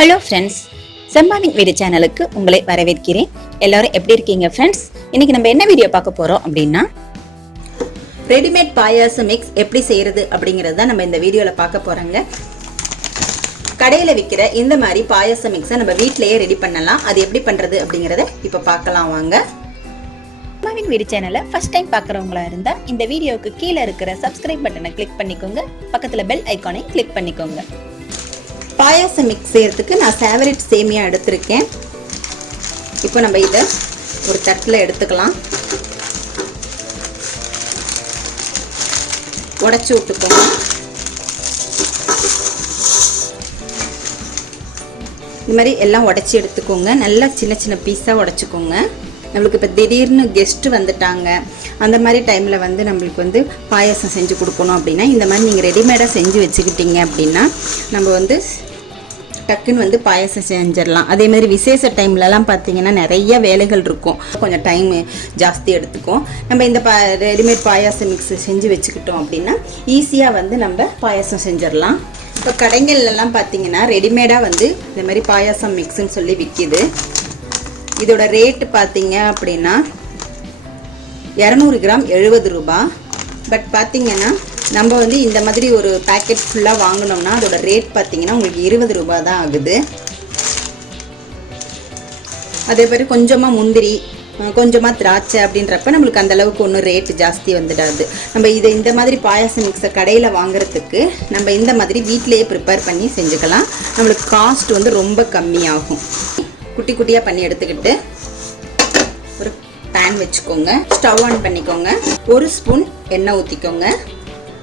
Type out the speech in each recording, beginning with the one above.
Hello friends, செம்பாவின் வீடு சேனலுக்கு உங்களை வரவேற்கிறேன். எல்லாரும் எப்படி இருக்கீங்க ஃப்ரெண்ட்ஸ்? இன்னைக்கு நம்ம என்ன வீடியோ பார்க்க போறோம் அப்படின்னா, ரெடிமேட் பாயாசம் மிக்ஸ் எப்படி செய்யறது அப்படிங்கறது தான் நம்ம இந்த வீடியோல பார்க்க போறோங்க. கடையில விற்கிற இந்த மாதிரி பாயாசம் மிக்ஸை நம்ம வீட்டிலேயே ரெடி பண்ணலாம். அது எப்படி பண்றது அப்படிங்கறத இப்ப பார்க்கலாம் வாங்க. செம்பாவின் வீடு சேனலை ஃபர்ஸ்ட் டைம் பார்க்குறவங்களா இருந்தா இந்த வீடியோவுக்கு கீழே இருக்கிற சப்ஸ்கிரைப் பட்டனை கிளிக் பண்ணிக்கோங்க. பக்கத்துல பெல் ஐக்கானை கிளிக் பண்ணிக்கோங்க. பாயாசம் மிக்ஸ் செய்யறதுக்கு நான் ஃபேவரட் சேமியா எடுத்திருக்கேன். இப்போ நம்ம இதை ஒரு தட்டில் எடுத்துக்கலாம். உடைச்சி விட்டுக்கோங்க. இந்த மாதிரி எல்லாம் உடைச்சி எடுத்துக்கோங்க. நல்லா சின்ன சின்ன பீஸாக உடைச்சிக்கோங்க. நம்மளுக்கு இப்போ திடீர்னு கெஸ்ட்டு வந்துட்டாங்க, அந்த மாதிரி டைமில் வந்து நம்மளுக்கு வந்து பாயாசம் செஞ்சு கொடுக்கணும் அப்படின்னா இந்த மாதிரி நீங்கள் ரெடிமேடாக செஞ்சு வச்சுக்கிட்டீங்க அப்படின்னா நம்ம வந்து டக்குன்னு வந்து பாயாசம் செஞ்சிடலாம். அதே மாதிரி விசேஷ டைம்லலாம் பார்த்தீங்கன்னா நிறைய வேலைகள் இருக்கும், கொஞ்சம் டைம் ஜாஸ்தி எடுத்துக்கும். நம்ம இந்த ரெடிமேட் பாயாசம் மிக்ஸ் செஞ்சு வச்சுக்கிட்டோம் அப்படின்னா ஈஸியாக வந்து நம்ம பாயாசம் செஞ்சிடலாம். இப்போ கடைகள்லாம் பார்த்தீங்கன்னா ரெடிமேடாக வந்து இந்த மாதிரி பாயாசம் மிக்ஸ்ன்னு சொல்லி விற்கிது. இதோட ரேட்டு பார்த்தீங்க அப்படின்னா 200 கிராம் 70 ரூபா. பட் பார்த்தீங்கன்னா நம்ம வந்து இந்த மாதிரி ஒரு பேக்கெட் ஃபுல்லாக வாங்கினோம்னா அதோட ரேட் பார்த்தீங்கன்னா உங்களுக்கு 20 ரூபா தான் ஆகுது. அதே மாதிரி கொஞ்சமாக முந்திரி, கொஞ்சமாக திராட்சை அப்படின்றப்ப நம்மளுக்கு அந்தளவுக்கு ஒன்றும் ரேட்டு ஜாஸ்தி வந்துடாது. நம்ம இதை இந்த மாதிரி பாயாசம் மிக்ஸை கடையில் வாங்குறதுக்கு நம்ம இந்த மாதிரி வீட்டிலையே ப்ரிப்பேர் பண்ணி செஞ்சுக்கலாம். நம்மளுக்கு காஸ்ட் வந்து ரொம்ப கம்மியாகும். குட்டி குட்டியாக பண்ணி எடுத்துக்கிட்டு ஒரு பேன் வச்சுக்கோங்க. ஸ்டவ் ஆன் பண்ணிக்கோங்க. 1 ஸ்பூன் எண்ணெய் ஊற்றிக்கோங்க.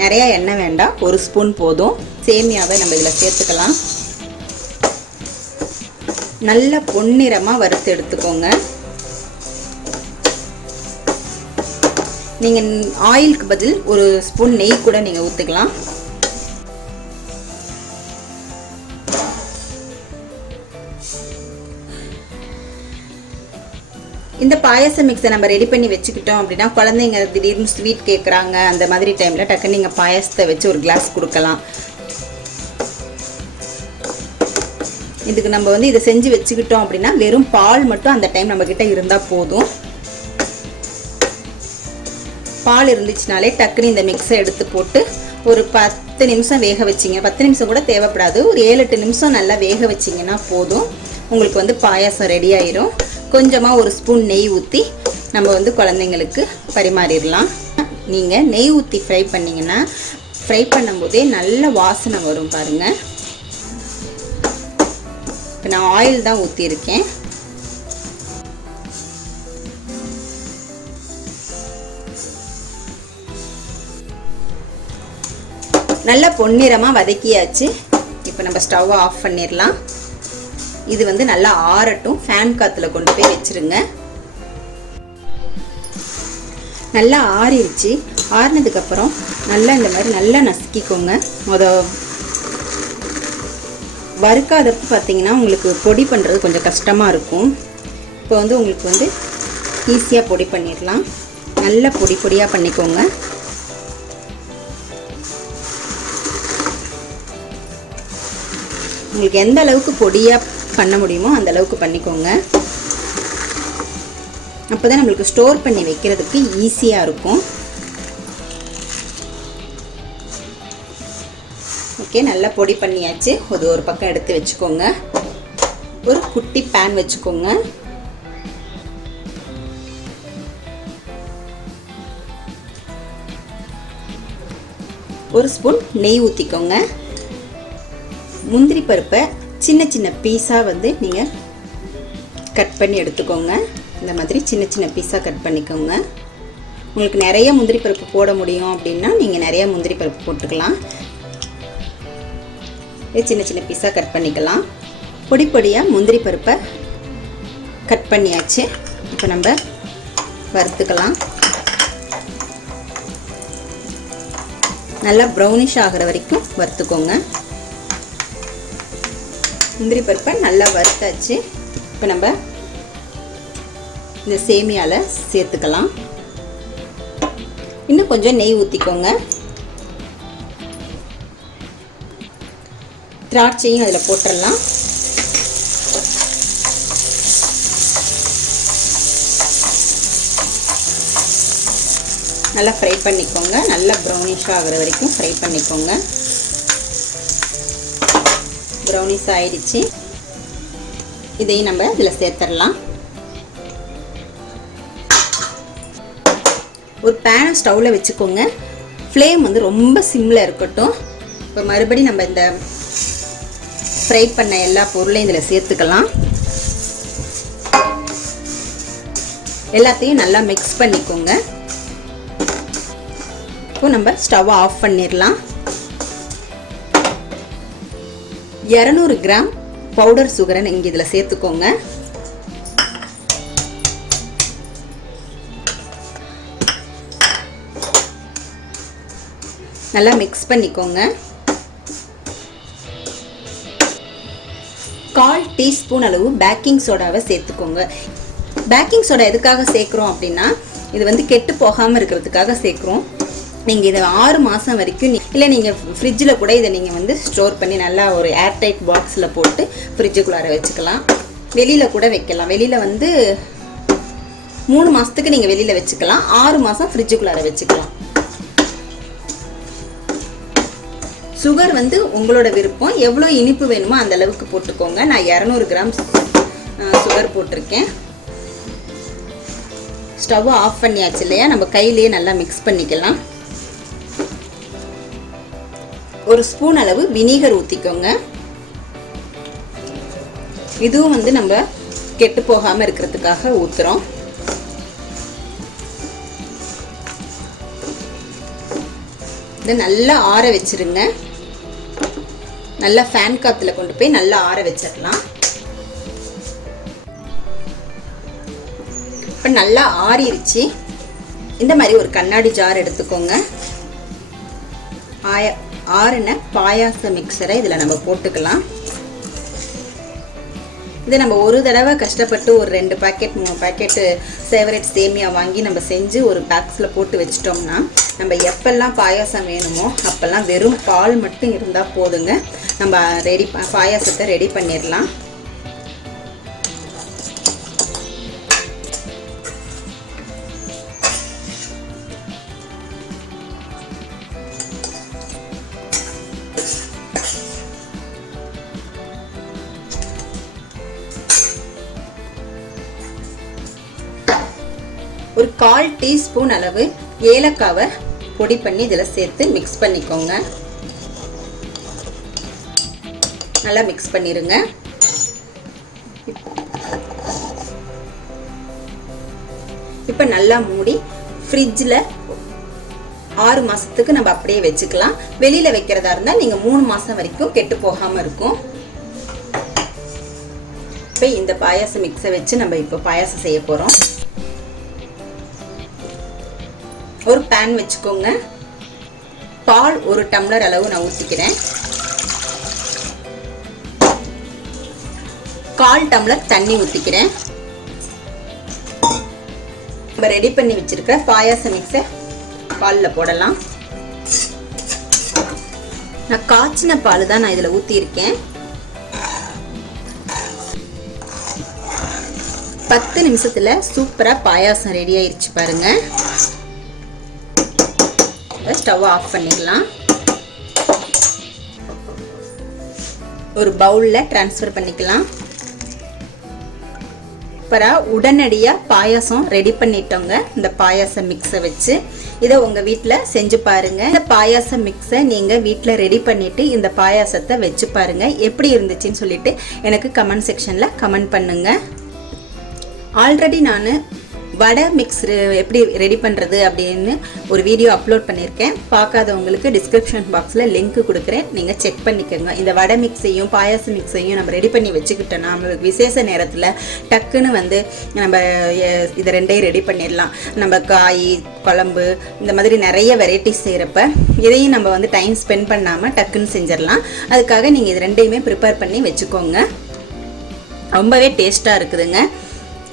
நிறையா எண்ணெய் வேண்டாம், 1 ஸ்பூன் போதும். சேமியாவை நம்ம இதில் சேர்த்துக்கலாம். நல்ல பொன்னிறமாக வறுத்து எடுத்துக்கோங்க. நீங்கள் ஆயிலுக்கு பதில் 1 ஸ்பூன் நெய் கூட நீங்கள் ஊற்றிக்கலாம். இந்த பாயாசம் மிக்ஸை நம்ம ரெடி பண்ணி வச்சுக்கிட்டோம் அப்படின்னா குழந்தைங்க திடீர்னு ஸ்வீட் கேட்குறாங்க, அந்த மாதிரி டைமில் டக்குன்னு நீங்கள் பாயாசத்தை வச்சு ஒரு கிளாஸ் கொடுக்கலாம். இதுக்கு நம்ம வந்து இதை செஞ்சு வச்சுக்கிட்டோம் அப்படின்னா வெறும் பால் மட்டும் அந்த டைம் நம்மக்கிட்ட இருந்தால் போதும். பால் இருந்துச்சுனாலே டக்குன்னு இந்த மிக்ஸை எடுத்து போட்டு ஒரு 10 நிமிஷம் வேக வச்சிங்க. 10 நிமிஷம் கூட தேவைப்படாது, ஒரு 7-8 நிமிஷம் நல்லா வேக வச்சிங்கன்னா போதும். உங்களுக்கு வந்து பாயாசம் ரெடி ஆயிரும். கொஞ்சமாக 1 ஸ்பூன் நெய் ஊற்றி நம்ம வந்து குழந்தைங்களுக்கு பரிமாறிடலாம். நீங்கள் நெய் ஊற்றி ஃப்ரை பண்ணிங்கன்னா ஃப்ரை பண்ணும்போதே நல்ல வாசனை வரும் பாருங்கள். இப்போ நான் ஆயில் தான் ஊற்றியிருக்கேன். நல்லா பொன்னிறமாக வதக்கியாச்சு. இப்போ நம்ம ஸ்டவ்வை ஆஃப் பண்ணிடலாம். இது வந்து நல்லா ஆறட்டும். ஃபேன் காற்றுல கொண்டு போய் வச்சுருங்க. நல்லா ஆறிடுச்சு. ஆறினதுக்கப்புறம் நல்லா இந்த மாதிரி நல்லா நசுக்கிக்கோங்க. வறுக்காதப்போ பார்த்தீங்கன்னா உங்களுக்கு பொடி பண்ணுறது கொஞ்சம் கஷ்டமாக இருக்கும். இப்போ வந்து உங்களுக்கு வந்து ஈஸியாக பொடி பண்ணிடலாம். நல்லா பொடி பொடியாக பண்ணிக்கோங்க. உங்களுக்கு எந்த அளவுக்கு பொடியாக பண்ண முடியுமோ அந்த அளவுக்கு பண்ணிக்கோங்க. அப்போ தான் நம்மளுக்கு ஸ்டோர் பண்ணி வைக்கிறதுக்கு ஈஸியாக இருக்கும். ஓகே, நல்லா பொடி பண்ணியாச்சு. ஒரு பக்கம் எடுத்து வச்சுக்கோங்க. ஒரு குட்டி பேன் வச்சுக்கோங்க. ஒரு ஸ்பூன் நெய் ஊற்றிக்கோங்க. முந்திரி பருப்பை சின்ன சின்ன பீஸாக வந்து நீங்கள் கட் பண்ணி எடுத்துக்கோங்க. இந்த மாதிரி சின்ன சின்ன பீஸாக கட் பண்ணிக்கோங்க. உங்களுக்கு நிறைய முந்திரி பருப்பு போட முடியும் அப்படின்னா நீங்கள் நிறைய முந்திரி பருப்பு போட்டுக்கலாம். சின்ன சின்ன பீஸாக கட் பண்ணிக்கலாம். பொடி பொடியாக முந்திரி பருப்பை கட் பண்ணியாச்சு. இப்போ நம்ம வறுத்துக்கலாம். நல்லா ப்ரௌனிஷ் ஆகிற வரைக்கும் வறுத்துக்கோங்க. முந்திரி பருப்பை நல்லா வறுத்தாச்சு. இப்போ நம்ம இந்த சேமியாவில் சேர்த்துக்கலாம். இன்னும் கொஞ்சம் நெய் ஊற்றிக்கோங்க. திராட்சையும் அதில் போட்டுடலாம். நல்லா ஃப்ரை பண்ணிக்கோங்க. நல்லா ப்ரௌனிஷாக ஆகிற வரைக்கும் ஃப்ரை பண்ணிக்கோங்க. ப்ரௌனிஷ் ஆயிடுச்சு. இதையும் நம்ம இதில் சேர்த்துடலாம். ஒரு பேனை ஸ்டவ்வில் வச்சுக்கோங்க. ஃப்ளேம் வந்து ரொம்ப சிம்மில் இருக்கட்டும். இப்போ மறுபடியும் நம்ம இந்த ஃப்ரை பண்ண எல்லா பொருளையும் இதில் சேர்த்துக்கலாம். எல்லாத்தையும் நல்லா மிக்ஸ் பண்ணிக்கோங்க. இப்போ நம்ம ஸ்டவ் ஆஃப் பண்ணிடலாம். 200 கிராம் பவுடர் சுகரை இங்கே இதில் சேர்த்துக்கோங்க. நல்லா மிக்ஸ் பண்ணிக்கோங்க. 1/4 டீஸ்பூன் அளவு பேக்கிங் சோடாவை சேர்த்துக்கோங்க. பேக்கிங் சோடா எதுக்காக சேர்க்குறோம் அப்படின்னா, இது வந்து கெட்டு போகாமல் இருக்கிறதுக்காக சேர்க்குறோம். நீங்கள் இதை 6 மாதம் வரைக்கும் இல்லை நீங்கள் ஃப்ரிட்ஜில் கூட இதை நீங்கள் வந்து ஸ்டோர் பண்ணி நல்லா ஒரு ஏர்டைட் பாக்ஸில் போட்டு ஃப்ரிட்ஜுக்குள்ளார வச்சுக்கலாம். வெளியில் கூட வைக்கலாம். வெளியில் வந்து 3 மாதத்துக்கு நீங்கள் வெளியில் வச்சுக்கலாம். 6 மாதம் ஃப்ரிட்ஜுக்குள்ளார வச்சுக்கலாம். சுகர் வந்து உங்களோட விருப்பம். எவ்வளோ இனிப்பு வேணுமோ அந்த அளவுக்கு போட்டுக்கோங்க. நான் 200 கிராம் சுகர் போட்டிருக்கேன். ஸ்டவ் ஆஃப் பண்ணியாச்சு இல்லையா? நம்ம கையிலேயே நல்லா மிக்ஸ் பண்ணிக்கலாம். 1 ஸ்பூன் அளவு வினிகர் ஊற்றிக்கோங்க. இதுவும் வந்து நம்ம கெட்டு போகாமல் இருக்கிறதுக்காக ஊற்றுறோம். இதை நல்லா ஆற வச்சிருங்க. நல்லா ஃபேன் காத்துல கொண்டு போய் நல்லா ஆற வச்சிடலாம். இப்போ நல்லா ஆறிடுச்சு. இந்த மாதிரி ஒரு கண்ணாடி ஜார் எடுத்துக்கோங்க. ஆறின பாயாச மிக்சரை இதில் நம்ம போட்டுக்கலாம். இதை நம்ம ஒரு தடவை கஷ்டப்பட்டு ஒரு 2 பாக்கெட் 3 பாக்கெட்டு ஃபேவரட் சேமியா வாங்கி நம்ம செஞ்சு ஒரு பாக்ஸில் போட்டு வச்சிட்டோம்னா, நம்ம எப்பெல்லாம் பாயாசம் வேணுமோ அப்போல்லாம் வெறும் பால் மட்டும் இருந்தால் போதுங்க. நம்ம பாயாசத்தை ரெடி பண்ணிடலாம். ஒரு 1/4 டீஸ்பூன் அளவு ஏலக்காவை பொடி பண்ணி இதில் சேர்த்து மிக்ஸ் பண்ணிக்கோங்க. நல்லா மிக்ஸ் பண்ணிருங்க. இப்போ நல்லா மூடி ஃப்ரிட்ஜில் 6 மாதத்துக்கு நம்ம அப்படியே வச்சுக்கலாம். வெளியில் வைக்கிறதா இருந்தால் நீங்கள் 3 மாதம் வரைக்கும் கெட்டு போகாமல் இருக்கும். இப்போ இந்த பாயாச மிக்ஸை வச்சு நம்ம இப்போ பாயாசம் செய்ய போகிறோம். ஒரு பேன் வச்சுக்கோங்க. பால் 1 டம்ளர் அளவு நான் ஊற்றிக்கிறேன். 1/4 டம்ளர் தண்ணி ஊற்றிக்கிறேன். நம்ம ரெடி பண்ணி வச்சிருக்க பாயாச மிக்ஸை பாலில் போடலாம். நான் காய்ச்சின பால் தான் நான் இதில் ஊற்றியிருக்கேன். 10 நிமிஷத்தில் சூப்பராக பாயாசம் ரெடி ஆயிடுச்சு பாருங்க. ஸ்டவ் ஆஃப் பண்ணிக்கலாம். ஒரு பவுலில் ட்ரான்ஸ்ஃபர் பண்ணிக்கலாம். உடனடியாக பாயாசம் ரெடி பண்ணிட்டோங்க. இந்த பாயாச மிக்ஸை வச்சு இதை உங்கள் வீட்டில் செஞ்சு பாருங்கள். இந்த பாயாச மிக்ஸை நீங்கள் வீட்டில் ரெடி பண்ணிவிட்டு இந்த பாயாசத்தை வச்சு பாருங்கள். எப்படி இருந்துச்சுன்னு சொல்லிட்டு எனக்கு கமெண்ட் செக்ஷனில் கமெண்ட் பண்ணுங்கள். ஆல்ரெடி நான் வடை மிக்ஸ் எப்படி ரெடி பண்ணுறது அப்படின்னு ஒரு வீடியோ அப்லோட் பண்ணியிருக்கேன். பார்க்காதவங்களுக்கு டிஸ்கிரிப்ஷன் பாக்ஸில் லிங்க் கொடுக்குறேன், நீங்கள் செக் பண்ணிக்கோங்க. இந்த வடை மிக்ஸையும் பாயாச மிக்ஸையும் நம்ம ரெடி பண்ணி வச்சுக்கிட்டோன்னா நம்மளுக்கு விசேஷ நேரத்தில் டக்குன்னு வந்து நம்ம இதை ரெண்டையும் ரெடி பண்ணிடலாம். நம்ம காய் குழம்பு இந்த மாதிரி நிறைய வெரைட்டிஸ் செய்கிறப்ப இதையும் நம்ம வந்து டைம் ஸ்பெண்ட் பண்ணாமல் டக்குன்னு செஞ்சிடலாம். அதுக்காக நீங்கள் இது ரெண்டையுமே ப்ரிப்பேர் பண்ணி வச்சுக்கோங்க. ரொம்பவே டேஸ்ட்டாக இருக்குதுங்க.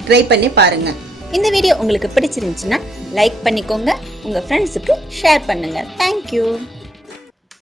ட்ரை பண்ணி பாருங்கள். இந்த வீடியோ உங்களுக்கு பிடிச்சிருந்துச்சுன்னா லைக் பண்ணிக்கோங்க. உங்கள் ஃப்ரெண்ட்ஸுக்கு ஷேர் பண்ணுங்கள். தேங்க்யூ.